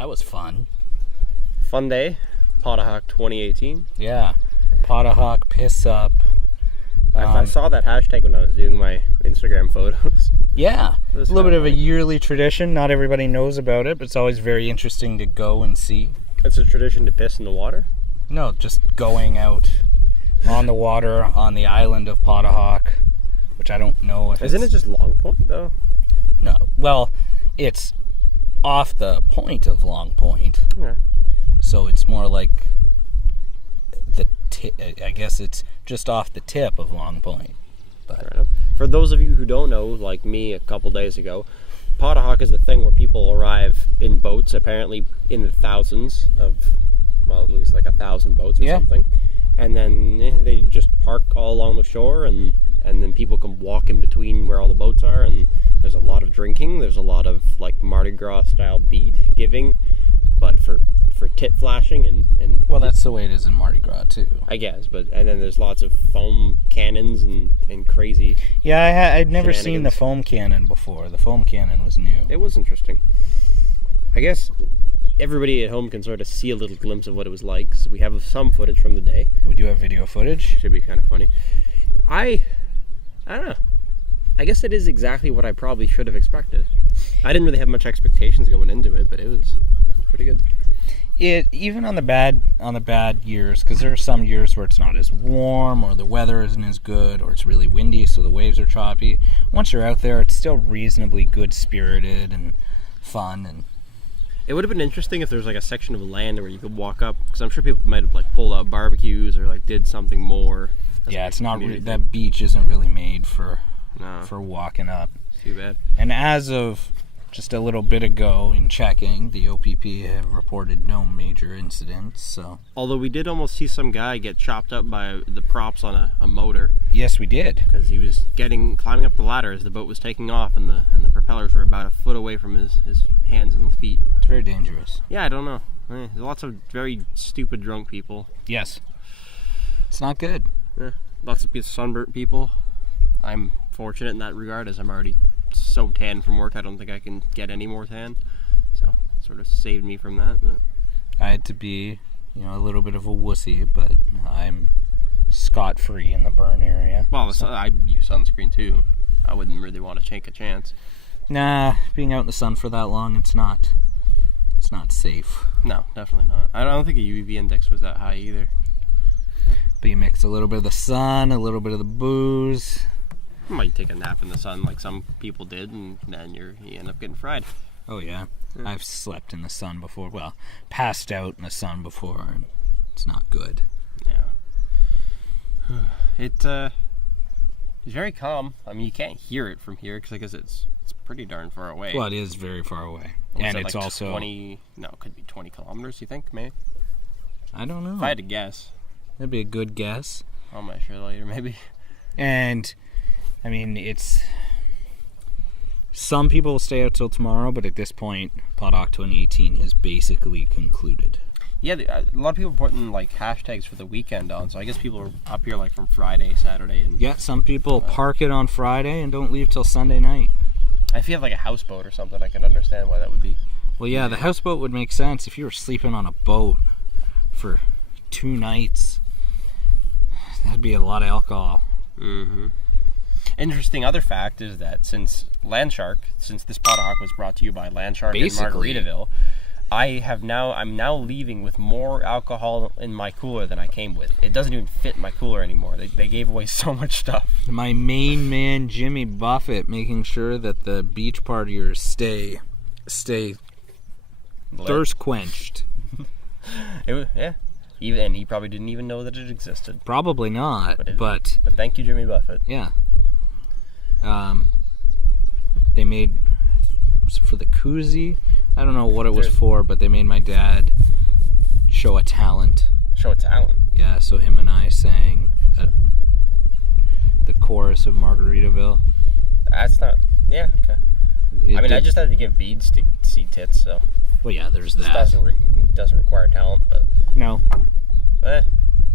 that was fun. Fun day. Pottahawk 2018. Yeah. Pottahawk piss up. I saw that hashtag when I was doing my Instagram photos. Yeah. It was A little bit of a funny. yearly tradition. Not everybody knows about it, but it's always very interesting to go and see. It's a tradition to piss in the water? No, just going out on the water on the island of Pottahawk, which I don't know if Isn't it just Long Point, though? No. Well, it's off the point of Long Point. Yeah. So it's more like I guess it's just off the tip of Long Point. But Right. For those of you who don't know, like me a couple days ago, Pottahawk is a thing where people arrive in boats, apparently in the thousands of, well, at least like 1,000 boats or something. And then they just park all along the shore, and then people can walk in between where all the boats are, and there's a lot of drinking, there's a lot of like Mardi Gras style bead giving, but for tit flashing and well, that's the way it is in Mardi Gras too. I guess, and then there's lots of foam cannons and crazy. Yeah, I'd never seen the shenanigans. foam cannon before. The foam cannon was new. It was interesting. I guess everybody at home can sort of see a little glimpse of what it was like. So we have some footage from the day. We do have video footage. Should be kind of funny. I don't know. I guess it is exactly what I probably should have expected. I didn't really have much expectations going into it, but it was pretty good. It even on the bad years, because there are some years where it's not as warm, or the weather isn't as good, or it's really windy, so the waves are choppy. Once you're out there, it's still reasonably good spirited and fun. And It would have been interesting if there was like a section of land where you could walk up, because I'm sure people might have like pulled out barbecues or like did something more. yeah, it's not that beach isn't really made for walking up. Too bad. And as of just a little bit ago in checking, the OPP have reported no major incidents. So Although we did almost see some guy get chopped up by the props on a motor, yes, we did. because he was climbing up the ladder as the boat was taking off, and the propellers were about a foot away from his hands and feet. It's very dangerous. Yeah, I don't know. There's lots of very stupid drunk people. Yes. It's not good. Lots of sunburnt people. I'm fortunate in that regard, as I'm already so tan from work. I don't think I can get any more tan, so it sort of saved me from that. But I had to be, a little bit of a wussy, but I'm scot-free in the burn area. well, I use sunscreen too. I wouldn't really want to take a chance. Nah, being out in the sun for that long, it's not safe. No, definitely not. I don't think the UV index was that high either. But you mix a little bit of the sun, a little bit of the booze. You might take a nap in the sun like some people did, and then you end up getting fried. Oh yeah. I've slept in the sun before. Well, passed out in the sun before, and it's not good. Yeah. It's very calm. I mean, you can't hear it from here because I guess it's pretty darn far away. Well, it is very far away. What's And that, it's like also 20. No, it could be 20 kilometers. You think, maybe? I don't know. If I had to guess, That'd be a good guess. I'll measure later, maybe. And I mean, it's some people will stay out till tomorrow, but at this point, Pottahawk 2018 has basically concluded. Yeah, a lot of people are putting like hashtags for the weekend on, so I guess people are up here like from Friday, Saturday, and Yeah, some people park it on Friday and don't leave till Sunday night. if you have like a houseboat or something, I can understand why that would be. Well, yeah, the houseboat would make sense if you were sleeping on a boat for 2 nights. That'd be a lot of alcohol. Mm-hmm. Interesting other fact is that since this Pottahawk was brought to you by Landshark Basically. in Margaritaville, I'm now leaving with more alcohol in my cooler than I came with. It doesn't even fit my cooler anymore. They gave away so much stuff. My main man, Jimmy Buffett, making sure that the beach partiers stay thirst quenched. Yeah. And he probably didn't even know that it existed. Probably not, but But thank you, Jimmy Buffett. yeah. They made, was it for the koozie? I don't know what it was for, but they made my dad show a talent. Show a talent. Yeah, so him and I sang the chorus of Margaritaville. That's not. Yeah. Okay. I just had to give beads to see tits, so Well, yeah, there's it that. doesn't require talent, but No. but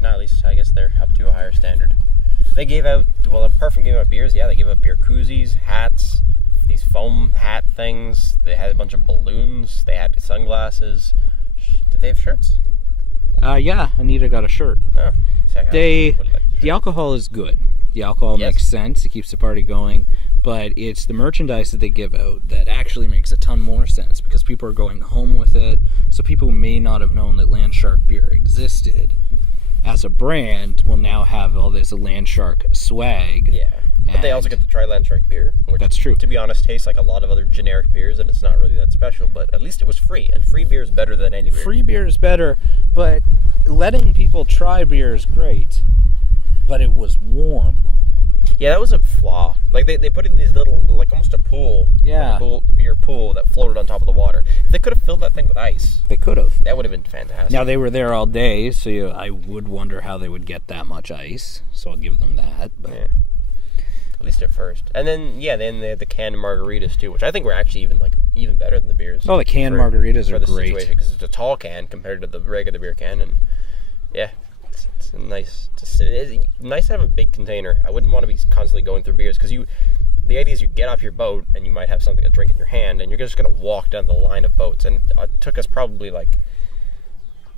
now at least I guess they're up to a higher standard. They gave out, well, a perfect game of beers. Yeah, they gave out beer koozies, hats, these foam hat things. They had a bunch of balloons. They had sunglasses. Did they have shirts? Yeah, Anita got a shirt. Oh, The alcohol is good. The alcohol makes sense. It keeps the party going. But it's the merchandise that they give out that actually makes a ton more sense because people are going home with it. So people who may not have known that Landshark beer existed as a brand will now have all this Landshark swag. Yeah. But they also get to try Landshark beer. Which, that's true. To be honest, tastes like a lot of other generic beers, and it's not really that special. But at least it was free, and free beer is better than any beer. Free beer is better, but letting people try beer is great. But it was warm. Yeah, that was a flaw. Like, they put it in these little, like, almost a pool. Yeah. Like a beer pool that floated on top of the water. If they could have filled that thing with ice. They could have. That would have been fantastic. Now, they were there all day, so I would wonder how they would get that much ice. So I'll give them that. But. Yeah. At least at first. And then, then they had the canned margaritas, too, which I think were actually even better than the beers. Oh, the canned margaritas are great. Because it's a tall can compared to the regular beer can. And, yeah. It's nice to have a big container. I wouldn't want to be constantly going through beers because the idea is you get off your boat and you might have something to drink in your hand and you're just going to walk down the line of boats. And it took us probably like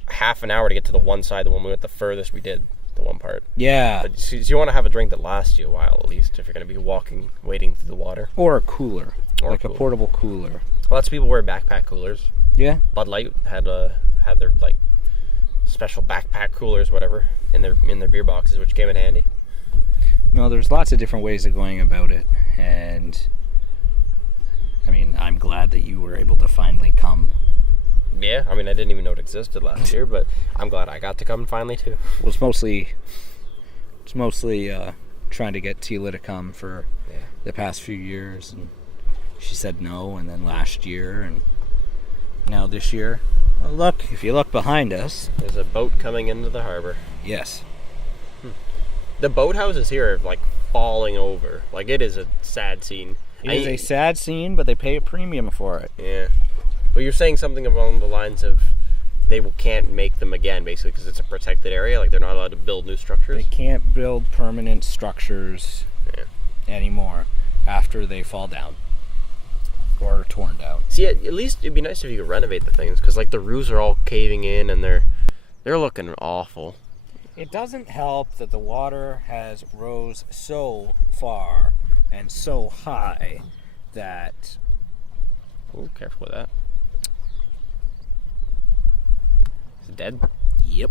half an hour to get to the one side, the one we went the furthest we did, the one part. Yeah. But so you want to have a drink that lasts you a while at least if you're going to be wading through the water. Or a cooler. A portable cooler. Lots of people wear backpack coolers. Yeah. Bud Light had their like special backpack coolers, whatever, in their beer boxes, which came in handy. No, there's lots of different ways of going about it, and I mean, I'm glad that you were able to finally come. Yeah, I mean, I didn't even know it existed last year, but I'm glad I got to come finally too. Well, it's mostly trying to get Tila to come for the past few years, and she said no, and then last year, and now this year. Well, look, if you look behind us, there's a boat coming into the harbor. Yes. The boathouses here are like falling over. Like, it is a sad scene. It is a sad scene, but they pay a premium for it. Yeah. Well, you're saying something along the lines of they can't make them again, basically, because it's a protected area. Like, they're not allowed to build new structures. They can't build permanent structures anymore after they fall down. Or torn down. See, at least it'd be nice if you could renovate the things, because like the roofs are all caving in and they're looking awful. It doesn't help that the water has rose so far and so high that. Oh, careful with that. Is it dead? Yep.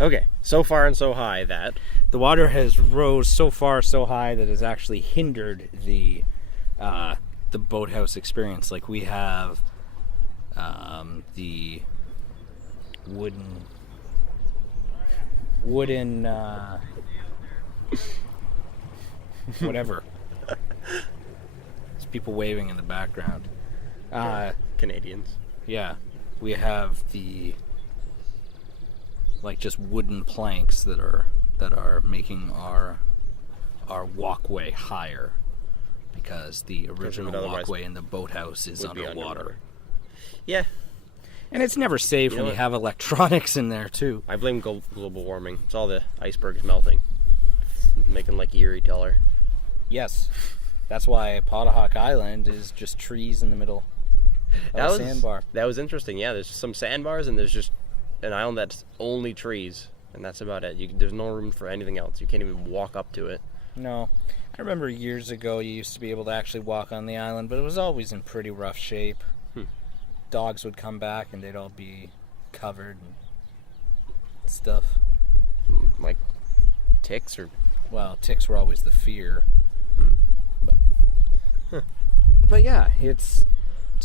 Okay, so far and so high that the water has rose so far, so high that has actually hindered the boathouse experience. Like, we have the wooden whatever. There's people waving in the background. Canadians. Yeah, we have the like just wooden planks that are making our walkway higher. Because the original walkway in the boathouse is underwater. Yeah. And it's never safe when you have electronics in there, too. I blame global warming. It's all the icebergs melting. Making like Erie Teller. Yes. That's why Pottahawk Island is just trees in the middle of a sandbar. That was interesting, yeah. There's some sandbars and there's just an island that's only trees. And that's about it. There's no room for anything else. You can't even walk up to it. No. I remember years ago you used to be able to actually walk on the island, but it was always in pretty rough shape. Dogs would come back and they'd all be covered and stuff. Like ticks or? Well, ticks were always the fear. But yeah, it's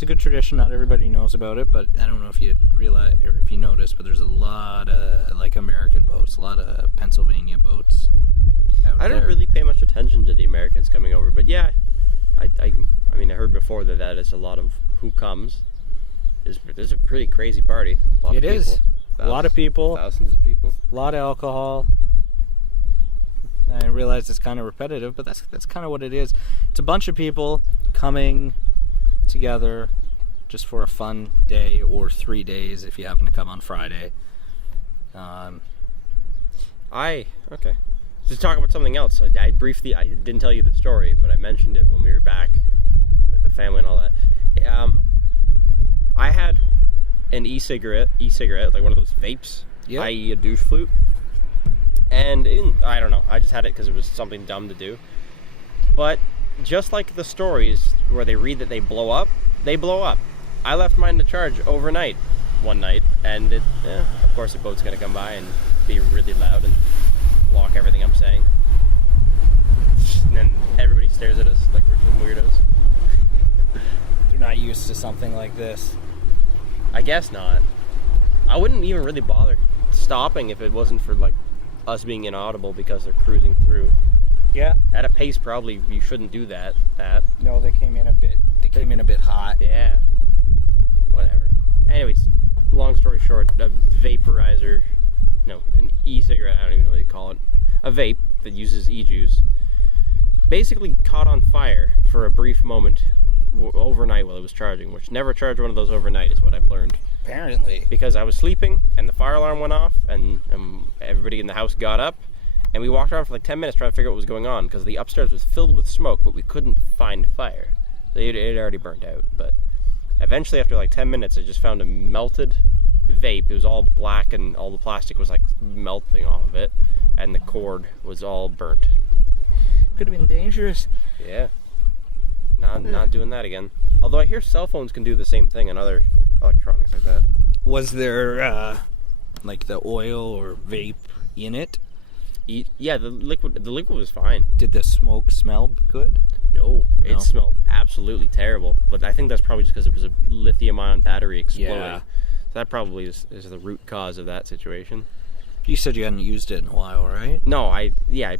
a good tradition. Not everybody knows about it, but I don't know if you realize or if you noticed, but there's a lot of like American boats, a lot of Pennsylvania boats. I don't really pay much attention to the Americans coming over, but yeah, I mean, I heard before that it's a lot of who comes. It's a pretty crazy party. It is. A lot of people. Thousands of people. A lot of alcohol. I realize it's kind of repetitive, but that's kind of what it is. It's a bunch of people coming together just for a fun day or 3 days if you happen to come on Friday. Okay. To talk about something else, I didn't tell you the story, but I mentioned it when we were back with the family and all that. I had an e-cigarette, like one of those vapes, i.e. a douche flute. And I don't know, I just had it because it was something dumb to do. But just like the stories where they read that they blow up, they blow up. I left mine to charge overnight one night, and of course a boat's going to come by and be really loud and block everything I'm saying. And then everybody stares at us like we're some weirdos. They're not used to something like this. I guess not. I wouldn't even really bother stopping if it wasn't for like us being inaudible because they're cruising through. Yeah. At a pace probably you shouldn't do that at. No, they came in a bit hot. Yeah. Whatever. Anyways, long story short, a vaporizer, an e-cigarette, I don't even know what you call it, a vape that uses e-juice, basically caught on fire for a brief moment overnight while it was charging, which never charge one of those overnight is what I've learned. Apparently. Because I was sleeping and the fire alarm went off and everybody in the house got up and we walked around for like 10 minutes trying to figure out what was going on because the upstairs was filled with smoke, but we couldn't find fire. It had already burnt out, but eventually after like 10 minutes I just found a melted vape. It was all black and all the plastic was like melting off of it and the cord was all burnt. Could have been dangerous. Yeah. Not doing that again. Although I hear cell phones can do the same thing and other electronics like that. Was there like the oil or vape in it? Yeah, the liquid was fine. Did the smoke smell good? No, it smelled absolutely terrible. But I think that's probably just because it was a lithium-ion battery exploding. Yeah. So that probably is the root cause of that situation. You said you hadn't used it in a while, right? No, I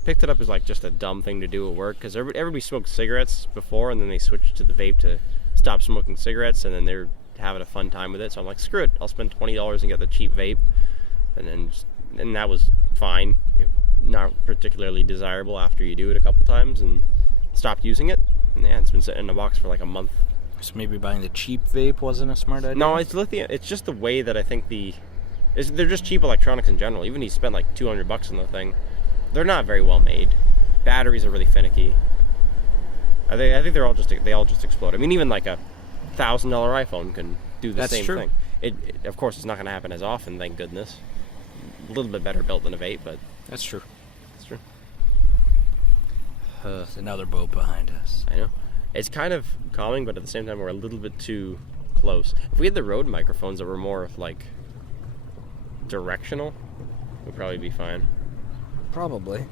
picked it up as like just a dumb thing to do at work because everybody smoked cigarettes before and then they switched to the vape to stop smoking cigarettes and then they're having a fun time with it. So I'm like, screw it, I'll spend $20 and get the cheap vape, and that was fine. Not particularly desirable after you do it a couple times and stopped using it. And yeah, it's been sitting in a box for like a month. So maybe buying the cheap vape wasn't a smart idea? No, it's lithium. It's just the way that I think they're just cheap electronics in general. Even if you spend like $200 on the thing, they're not very well made. Batteries are really finicky. I think they all just explode. I mean, even like a $1,000 iPhone can do the same thing. It of course it's not going to happen as often, thank goodness. A little bit better built than a vape, but that's true. That's true. There's another boat behind us. I know. It's kind of calming, but at the same time we're a little bit too close. If we had the Rode microphones that were more like directional, we'd probably be fine. Probably.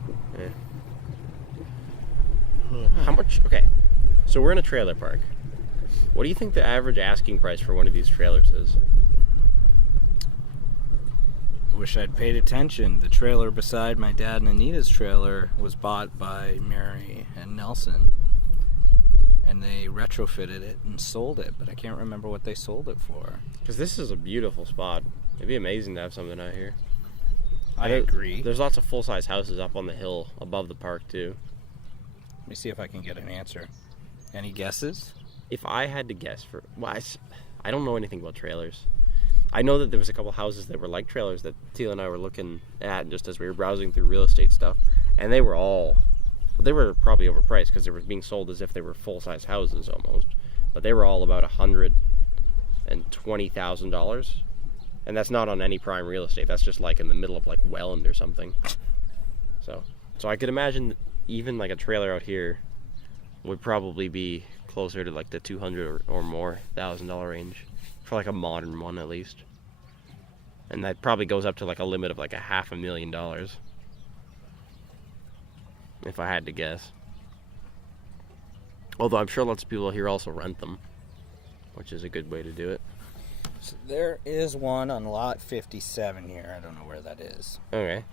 Yeah. How much? Okay, so we're in a trailer park. What do you think the average asking price for one of these trailers is? Wish I'd paid attention. The trailer beside my dad and Anita's trailer was bought by Mary and Nelson, and they retrofitted it and sold it, but I can't remember what they sold it for. Because this is a beautiful spot. It'd be amazing to have something out here. I agree. There's lots of full-size houses up on the hill above the park, too. Let me see if I can get an answer. Any guesses? If I had to guess I don't know anything about trailers. I know that there was a couple houses that were like trailers that Teal and I were looking at just as we were browsing through real estate stuff, and they were probably overpriced because they were being sold as if they were full-size houses almost, but they were all about $120,000, and that's not on any prime real estate. That's just like in the middle of like Welland or something. So I could imagine even like a trailer out here would probably be closer to like the $200,000 or more range. For like a modern one at least. And that probably goes up to like a limit of like $500,000 if I had to guess. Although I'm sure lots of people here also rent them, which is a good way to do it. So there is one on lot 57 here. I don't know where that is. Okay.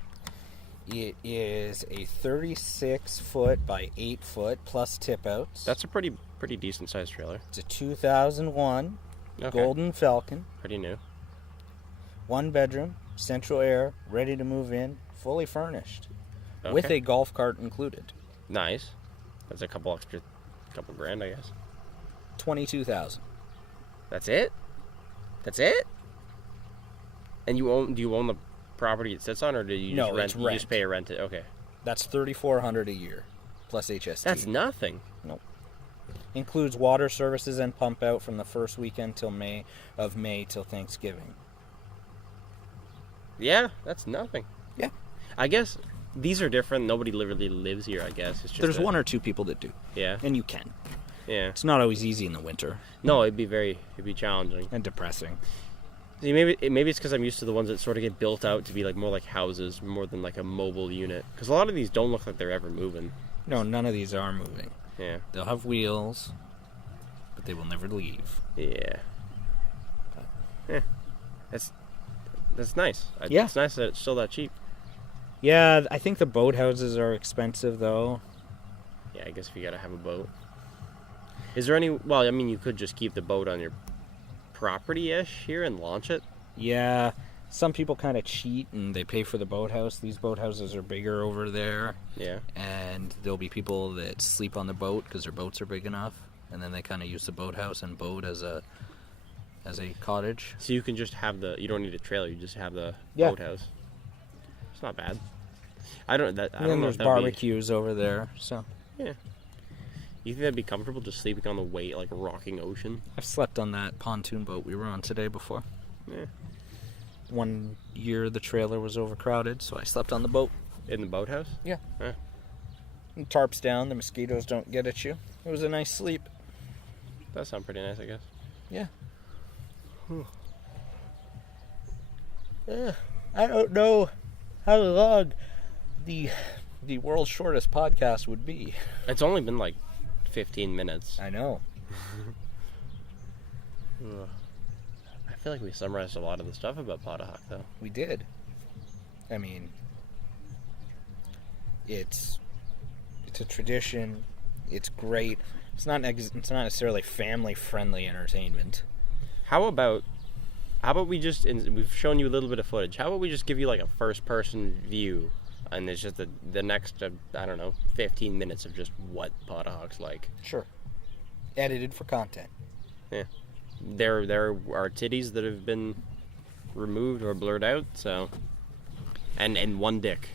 It is a 36 foot by 8 foot plus tip outs. That's a pretty decent sized trailer. It's a 2001 Okay. Golden Falcon. Pretty new. 1 bedroom, central air, ready to move in, fully furnished. Okay. With a golf cart included. Nice. That's a couple grand, I guess. $22,000. That's it? And do you own the property it sits on, or do you No, just rent? it's You rent. just pay a rent. Okay. That's $3,400 a year, plus HST. That's nothing. Nope. Includes water services and pump out from the first weekend till May till Thanksgiving. Yeah, that's nothing. Yeah. I guess these are different. Nobody literally lives here, I guess. It's just There's one or two people that do. Yeah. And you can. Yeah. It's not always easy in the winter. No, it'd be challenging. And depressing. See, maybe it's because I'm used to the ones that sort of get built out to be like more like houses, more than like a mobile unit. Because a lot of these don't look like they're ever moving. No, none of these are moving. Yeah. They'll have wheels, but they will never leave. Yeah. Yeah. That's nice. Yeah. It's nice that it's still that cheap. Yeah, I think the boathouses are expensive, though. Yeah, I guess if you gotta have a boat. Is there any... Well, I mean, you could just keep the boat on your property-ish here and launch it. Yeah, some people kind of cheat and they pay for the boathouse. These boathouses are bigger over there. Yeah. And there'll be people that sleep on the boat because their boats are big enough. And then they kind of use the boathouse and boat as a cottage. So you can just have the... You don't need a trailer. You just have the Yeah. boathouse. It's not bad. I don't know There's if that'd barbecues over there, so... Yeah. You think that'd be comfortable just sleeping on the like rocking ocean? I've slept on that pontoon boat we were on today before. Yeah. One year the trailer was overcrowded, so I slept on the boat. In the boathouse? Yeah. Huh. And tarps down, the mosquitoes don't get at you. It was a nice sleep. That sounds pretty nice, I guess. Yeah. I don't know how long the world's shortest podcast would be. It's only been like 15 minutes. I know. I feel like we summarized a lot of the stuff about Pottahawk, though. We did. I mean, it's a tradition. It's great. It's not necessarily family-friendly entertainment. How about we just... We've shown you a little bit of footage. How about we just give you like a first-person view, and it's just the next, I don't know, 15 minutes of just what Pottahawk's like. Sure. Edited for content. Yeah. There are titties that have been removed or blurred out, so... And one dick.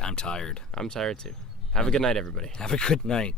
I'm tired. I'm tired too. Have a good night, everybody. Have a good night.